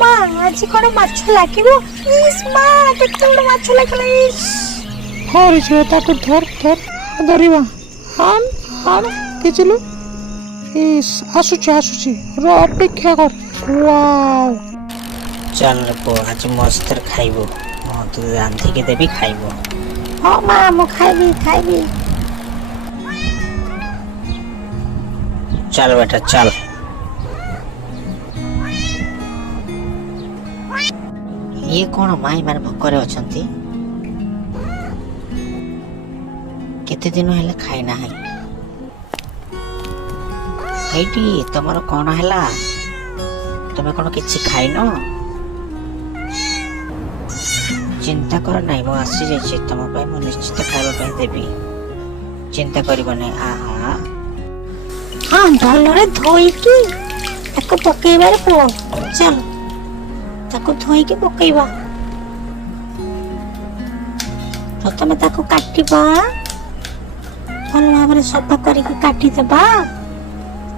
ମା ଆଜି କଣ ମାଛ ଲାଗିବ? ଇସ୍ ମା କେତେ ବଡ଼ ମାଛ ଲାଗିଲା। ଇସ୍ ହରେ ଝିଅ ତାକୁ ଧର ଧର ଧରିବା। ହାଣ ହାଣ ଦେଖିଲୁ। ଇସ୍ ଆସୁଛି ର ଅପେକ୍ଷା କର। ୱାଓ ଚାଲ ରେ ପୁଅ ଆଜି ମସ୍ତରେ ଖାଇବୁ। ହଁ ତୁ ରାନ୍ଧିକି ଦେବି ଖାଇବୁ। ହଁ ମା ମୁଁ ଖାଇବି। ଚାଲ ବେଟା ଚାଲ। ଇଏ କଣ ମାଇ ମାନେ ଭୋକରେ ଅଛନ୍ତି? କେତେ ଦିନ ହେଲେ ଖାଇନାହିଁ। ଏଇଠି ତମର କଣ ହେଲା? ତମେ କଣ କିଛି ଖାଇନ? ଚିନ୍ତା କର ନାହିଁ, ମୁଁ ଆସିଯାଇଛି ତମ ପାଇଁ। ମୁଁ ନିଶ୍ଚିତ ଖାଇବା ପାଇଁ ଦେବି, ଚିନ୍ତା କରିବ ନାହିଁ। ଆହା ହଁ ଭଲରେ ଧୋଇକି ତାକୁ ପକେଇବାରେ ପୁଅ। ଚାଲ ତାକୁ ଧୋଇକି ପକେଇବା। ପ୍ରଥମେ ତାକୁ କାଟିବା, ଭଲ ଭାବରେ ସଫା କରିକି କାଟିଦେବା,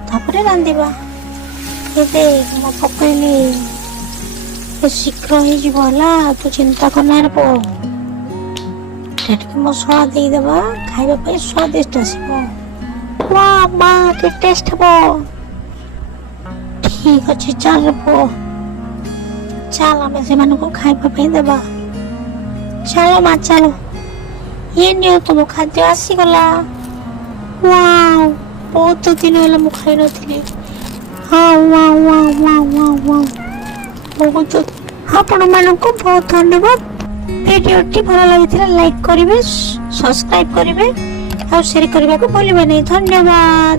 ତାପରେ ରାନ୍ଧିବା। ଏବେ ମୁଁ ପକେଇଲି, ଶୀଘ୍ର ହେଇଯିବ ହେଲା। ତୁ ଚିନ୍ତା କରନାରେ ପୁଅ। ଟିକେ ମସଲା ଦେଇଦେବା, ଖାଇବା ପାଇଁ ସ୍ୱାଦିଷ୍ଟ ଆସିବ। ୱା ମା କି ଟେଷ୍ଟ ହବ। ଠିକ ଅଛି ଚାଲ ପୁଅ, ଚାଲ ଆମେ ସେମାନଙ୍କୁ ଖାଇବା ପାଇଁ ଦେବା। ଚାଲ ମା ଚାଲ। ଇଏ ନିଅ ତମ ଖାଦ୍ୟ ଆସିଗଲା। ୱାଓ ବହୁତ ଦିନ ହେଲା ମୁଁ ଖାଇନଥିଲି। ହଁ ୱାଓ ବହୁତ। ଆପଣମାନଙ୍କୁ ବହୁତ ଧନ୍ୟବାଦ। ଭିଡ଼ିଓଟି ଭଲ ଲାଗିଥିଲା ଲାଇକ୍ କରିବେ, ସବସ୍କ୍ରାଇବ୍ କରିବେ ଆଉ ସେୟାର କରିବାକୁ ଭୁଲିବେ ନାହିଁ। ଧନ୍ୟବାଦ।